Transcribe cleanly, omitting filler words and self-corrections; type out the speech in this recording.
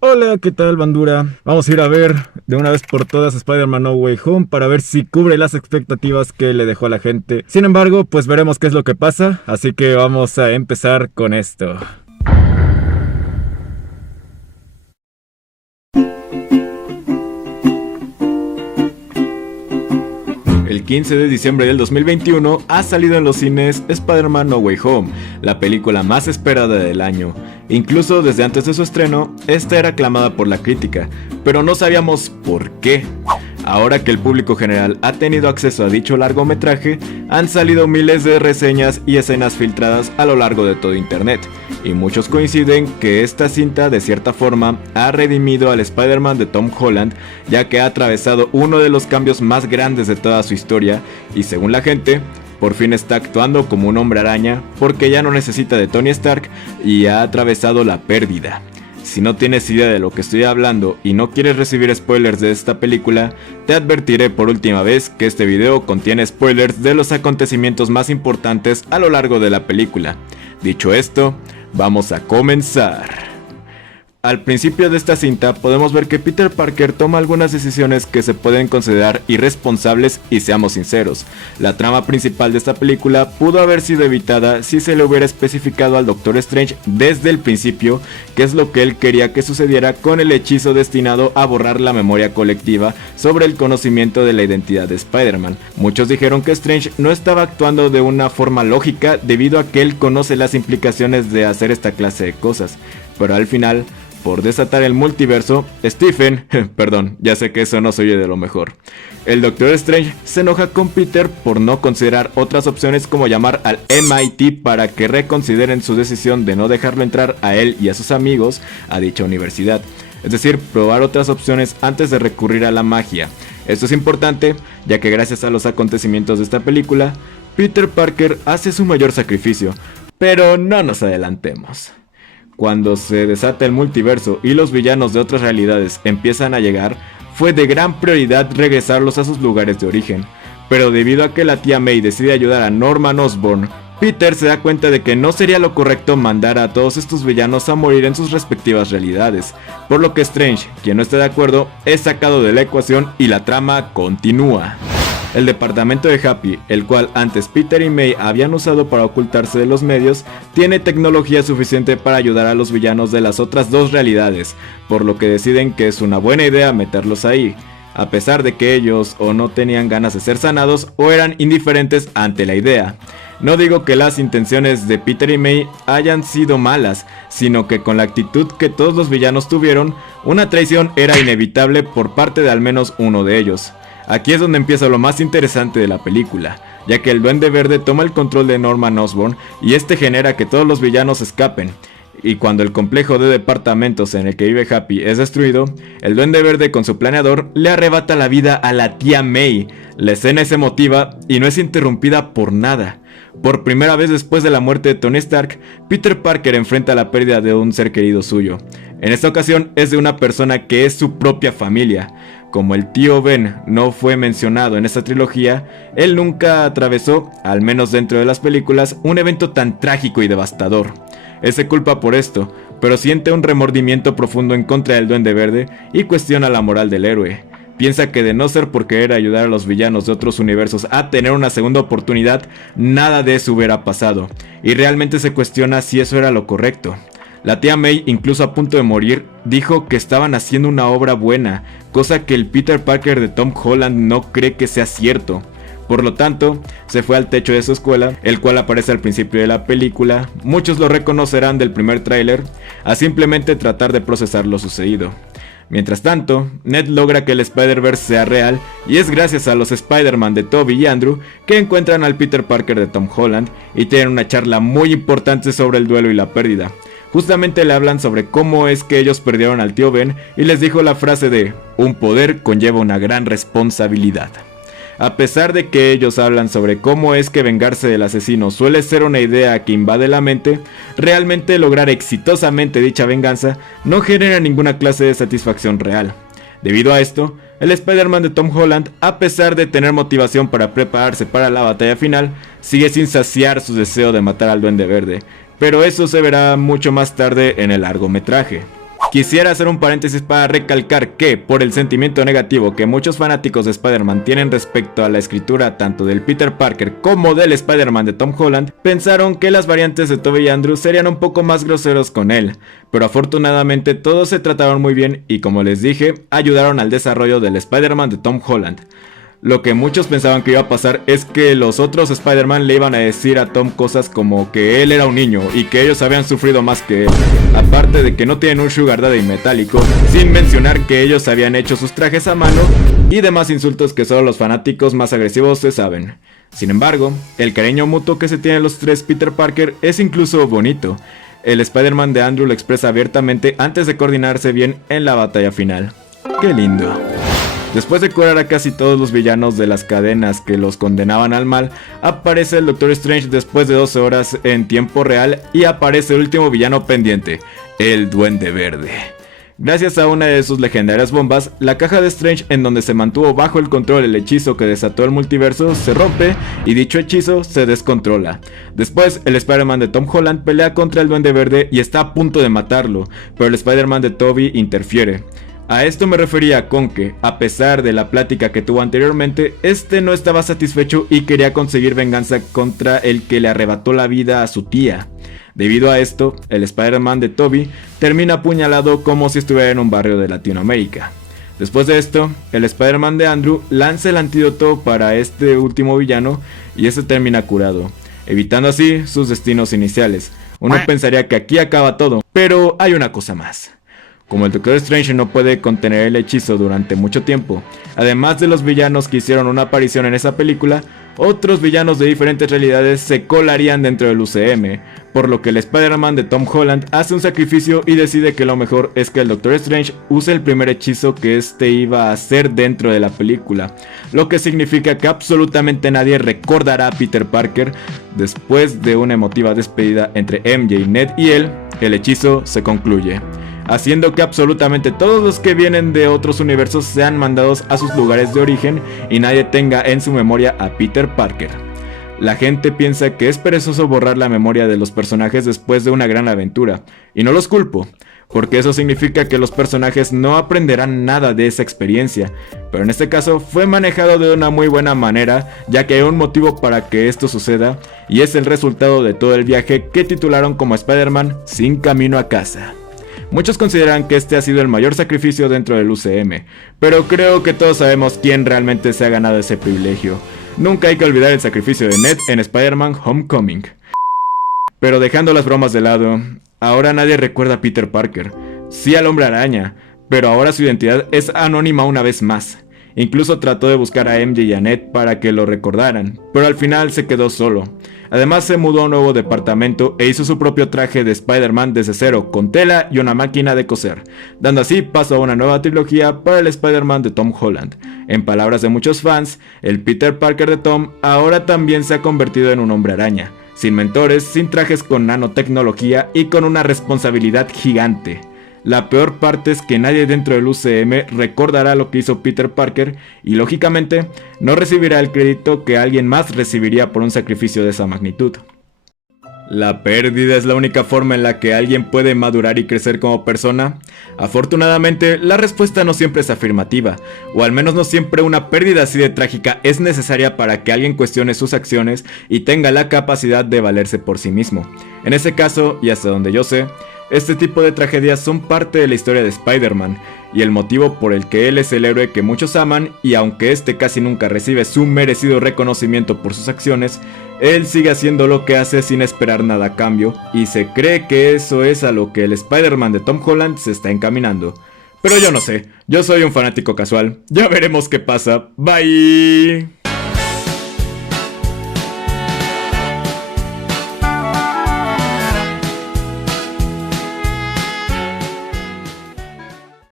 Hola, ¿qué tal, bandura? Vamos a ir a ver de una vez por todas Spider-Man No Way Home para ver si cubre las expectativas que le dejó a la gente. Sin embargo, pues veremos qué es lo que pasa, así que vamos a empezar con esto. El 15 de diciembre del 2021 ha salido en los cines Spider-Man No Way Home, la película más esperada del año. Incluso desde antes de su estreno, esta era aclamada por la crítica, pero no sabíamos por qué. Ahora que el público general ha tenido acceso a dicho largometraje, han salido miles de reseñas y escenas filtradas a lo largo de todo internet, y muchos coinciden que esta cinta de cierta forma ha redimido al Spider-Man de Tom Holland, ya que ha atravesado uno de los cambios más grandes de toda su historia, y según la gente, por fin está actuando como un hombre araña, porque ya no necesita de Tony Stark y ha atravesado la pérdida. Si no tienes idea de lo que estoy hablando y no quieres recibir spoilers de esta película, te advertiré por última vez que este video contiene spoilers de los acontecimientos más importantes a lo largo de la película. Dicho esto, vamos a comenzar. Al principio de esta cinta podemos ver que Peter Parker toma algunas decisiones que se pueden considerar irresponsables y seamos sinceros, la trama principal de esta película pudo haber sido evitada si se le hubiera especificado al Doctor Strange desde el principio qué es lo que él quería que sucediera con el hechizo destinado a borrar la memoria colectiva sobre el conocimiento de la identidad de Spider-Man. Muchos dijeron que Strange no estaba actuando de una forma lógica debido a que él conoce las implicaciones de hacer esta clase de cosas, pero al final, por desatar el multiverso, Stephen, perdón, ya sé que eso no se oye de lo mejor. El Doctor Strange se enoja con Peter por no considerar otras opciones como llamar al MIT para que reconsideren su decisión de no dejarlo entrar a él y a sus amigos a dicha universidad. Es decir, probar otras opciones antes de recurrir a la magia. Esto es importante, ya que gracias a los acontecimientos de esta película, Peter Parker hace su mayor sacrificio, pero no nos adelantemos. Cuando se desata el multiverso y los villanos de otras realidades empiezan a llegar, fue de gran prioridad regresarlos a sus lugares de origen. Pero debido a que la tía May decide ayudar a Norman Osborn, Peter se da cuenta de que no sería lo correcto mandar a todos estos villanos a morir en sus respectivas realidades, por lo que Strange, quien no está de acuerdo, es sacado de la ecuación y la trama continúa. El departamento de Happy, el cual antes Peter y May habían usado para ocultarse de los medios, tiene tecnología suficiente para ayudar a los villanos de las otras dos realidades, por lo que deciden que es una buena idea meterlos ahí, a pesar de que ellos o no tenían ganas de ser sanados o eran indiferentes ante la idea. No digo que las intenciones de Peter y May hayan sido malas, sino que con la actitud que todos los villanos tuvieron, una traición era inevitable por parte de al menos uno de ellos. Aquí es donde empieza lo más interesante de la película, ya que el Duende Verde toma el control de Norman Osborn y este genera que todos los villanos escapen. Y cuando el complejo de departamentos en el que vive Happy es destruido, el Duende Verde con su planeador le arrebata la vida a la tía May. La escena es emotiva y no es interrumpida por nada. Por primera vez después de la muerte de Tony Stark, Peter Parker enfrenta la pérdida de un ser querido suyo. En esta ocasión es de una persona que es su propia familia. Como el tío Ben no fue mencionado en esta trilogía, él nunca atravesó, al menos dentro de las películas, un evento tan trágico y devastador. Él se culpa por esto, pero siente un remordimiento profundo en contra del Duende Verde y cuestiona la moral del héroe. Piensa que de no ser por querer ayudar a los villanos de otros universos a tener una segunda oportunidad, nada de eso hubiera pasado, y realmente se cuestiona si eso era lo correcto. La tía May, incluso a punto de morir, dijo que estaban haciendo una obra buena, cosa que el Peter Parker de Tom Holland no cree que sea cierto. Por lo tanto, se fue al techo de su escuela, el cual aparece al principio de la película, muchos lo reconocerán del primer tráiler, a simplemente tratar de procesar lo sucedido. Mientras tanto, Ned logra que el Spider-Verse sea real y es gracias a los Spider-Man de Tobey y Andrew que encuentran al Peter Parker de Tom Holland y tienen una charla muy importante sobre el duelo y la pérdida. Justamente le hablan sobre cómo es que ellos perdieron al tío Ben y les dijo la frase de "un poder conlleva una gran responsabilidad". A pesar de que ellos hablan sobre cómo es que vengarse del asesino suele ser una idea que invade la mente, realmente lograr exitosamente dicha venganza no genera ninguna clase de satisfacción real. Debido a esto, el Spider-Man de Tom Holland, a pesar de tener motivación para prepararse para la batalla final, sigue sin saciar su deseo de matar al Duende Verde, pero eso se verá mucho más tarde en el largometraje. Quisiera hacer un paréntesis para recalcar que, por el sentimiento negativo que muchos fanáticos de Spider-Man tienen respecto a la escritura tanto del Peter Parker como del Spider-Man de Tom Holland, pensaron que las variantes de Tobey y Andrew serían un poco más groseros con él, pero afortunadamente todos se trataron muy bien y, como les dije, ayudaron al desarrollo del Spider-Man de Tom Holland. Lo que muchos pensaban que iba a pasar es que los otros Spider-Man le iban a decir a Tom cosas como que él era un niño y que ellos habían sufrido más que él, aparte de que no tienen un Sugar Daddy metálico, sin mencionar que ellos habían hecho sus trajes a mano y demás insultos que solo los fanáticos más agresivos se saben. Sin embargo, el cariño mutuo que se tienen los tres Peter Parker es incluso bonito. El Spider-Man de Andrew lo expresa abiertamente antes de coordinarse bien en la batalla final. ¡Qué lindo! Después de curar a casi todos los villanos de las cadenas que los condenaban al mal, aparece el Doctor Strange después de 12 horas en tiempo real y aparece el último villano pendiente, el Duende Verde. Gracias a una de sus legendarias bombas, la caja de Strange en donde se mantuvo bajo el control el hechizo que desató el multiverso se rompe y dicho hechizo se descontrola. Después, el Spider-Man de Tom Holland pelea contra el Duende Verde y está a punto de matarlo, pero el Spider-Man de Tobey interfiere. A esto me refería con que, a pesar de la plática que tuvo anteriormente, este no estaba satisfecho y quería conseguir venganza contra el que le arrebató la vida a su tía. Debido a esto, el Spider-Man de Tobey termina apuñalado como si estuviera en un barrio de Latinoamérica. Después de esto, el Spider-Man de Andrew lanza el antídoto para este último villano y este termina curado, evitando así sus destinos iniciales. Uno pensaría que aquí acaba todo, pero hay una cosa más. Como el Doctor Strange no puede contener el hechizo durante mucho tiempo, además de los villanos que hicieron una aparición en esa película, otros villanos de diferentes realidades se colarían dentro del UCM, por lo que el Spider-Man de Tom Holland hace un sacrificio y decide que lo mejor es que el Doctor Strange use el primer hechizo que este iba a hacer dentro de la película, lo que significa que absolutamente nadie recordará a Peter Parker. Después de una emotiva despedida entre MJ, Ned y él, el hechizo se concluye, haciendo que absolutamente todos los que vienen de otros universos sean mandados a sus lugares de origen y nadie tenga en su memoria a Peter Parker. La gente piensa que es perezoso borrar la memoria de los personajes después de una gran aventura, y no los culpo, porque eso significa que los personajes no aprenderán nada de esa experiencia, pero en este caso fue manejado de una muy buena manera, ya que hay un motivo para que esto suceda, y es el resultado de todo el viaje que titularon como Spider-Man Sin Camino a Casa. Muchos consideran que este ha sido el mayor sacrificio dentro del UCM, pero creo que todos sabemos quién realmente se ha ganado ese privilegio. Nunca hay que olvidar el sacrificio de Ned en Spider-Man Homecoming. Pero dejando las bromas de lado, ahora nadie recuerda a Peter Parker. Sí al Hombre Araña, pero ahora su identidad es anónima una vez más. Incluso trató de buscar a MJ y a Ned para que lo recordaran, pero al final se quedó solo. Además se mudó a un nuevo departamento e hizo su propio traje de Spider-Man desde cero, con tela y una máquina de coser, dando así paso a una nueva trilogía para el Spider-Man de Tom Holland. En palabras de muchos fans, el Peter Parker de Tom ahora también se ha convertido en un hombre araña, sin mentores, sin trajes con nanotecnología y con una responsabilidad gigante. La peor parte es que nadie dentro del UCM recordará lo que hizo Peter Parker y lógicamente no recibirá el crédito que alguien más recibiría por un sacrificio de esa magnitud. ¿La pérdida es la única forma en la que alguien puede madurar y crecer como persona? Afortunadamente, la respuesta no siempre es afirmativa, o al menos no siempre una pérdida así de trágica es necesaria para que alguien cuestione sus acciones y tenga la capacidad de valerse por sí mismo. En ese caso, y hasta donde yo sé, este tipo de tragedias son parte de la historia de Spider-Man, y el motivo por el que él es el héroe que muchos aman, y aunque este casi nunca recibe su merecido reconocimiento por sus acciones, él sigue haciendo lo que hace sin esperar nada a cambio, y se cree que eso es a lo que el Spider-Man de Tom Holland se está encaminando. Pero yo no sé, yo soy un fanático casual, ya veremos qué pasa, bye.